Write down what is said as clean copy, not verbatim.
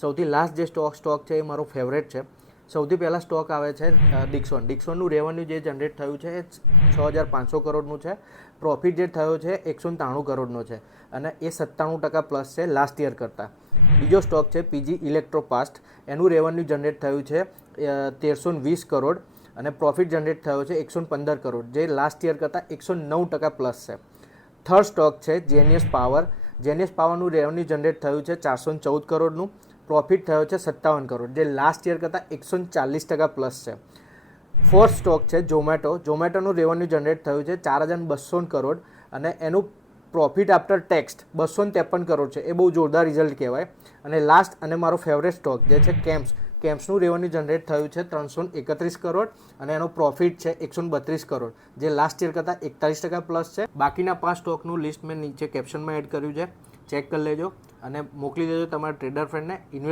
સૌથી લાસ્ટ જે સ્ટોક છે એ મારો ફેવરેટ છે. સૌથી પહેલાં સ્ટોક આવે છે ડિક્સોનનું રેવન્યુ જે જનરેટ થયું છે એ 6,500 કરોડનું છે. પ્રોફિટ જે થયો છે 193 કરોડનો છે અને એ 97% પ્લસ છે લાસ્ટ યર કરતાં. બીજો સ્ટોક છે પીજી ઇલેક્ટ્રોપાસ્ટ. એનું રેવન્યુ જનરેટ થયું છે 1,320 કરોડ અને પ્રોફિટ જનરેટ થયો છે 115 કરોડ, જે લાસ્ટ યર કરતાં 109% પ્લસ છે. થર્ડ સ્ટોક છે જેનિયસ પાવર. જેનિયસ પાવરનું રેવન્યુ જનરેટ થયું છે 414 કરોડનું. પ્રોફિટ થયો છે 57 કરોડ, જે લાસ્ટ યર કરતાં 140% પ્લસ છે. ફોર્થ સ્ટોક છે ઝોમેટોનું રેવન્યુ જનરેટ થયું છે 4,200 કરોડ અને એનું પ્રોફિટ આફ્ટર ટેક્સ 253 કરોડ છે. એ બહુ જોરદાર રિઝલ્ટ કહેવાય. અને લાસ્ટ અને મારો ફેવરેટ સ્ટોક જે છે કેમ્પ્સનું રેવન્યુ જનરેટ થયું છે 331 કરોડ અને એનો પ્રોફિટ છે 132 કરોડ, જે લાસ્ટ યર કરતાં 41% પ્લસ છે. બાકીના 5 સ્ટોકનું લિસ્ટ મેં નીચે કેપ્શનમાં એડ કર્યું છે, ચેક કરી લેજો અને મોકલી દેજો તમારા ટ્રેડર ફ્રેન્ડને. ઇન્વેસ્ટ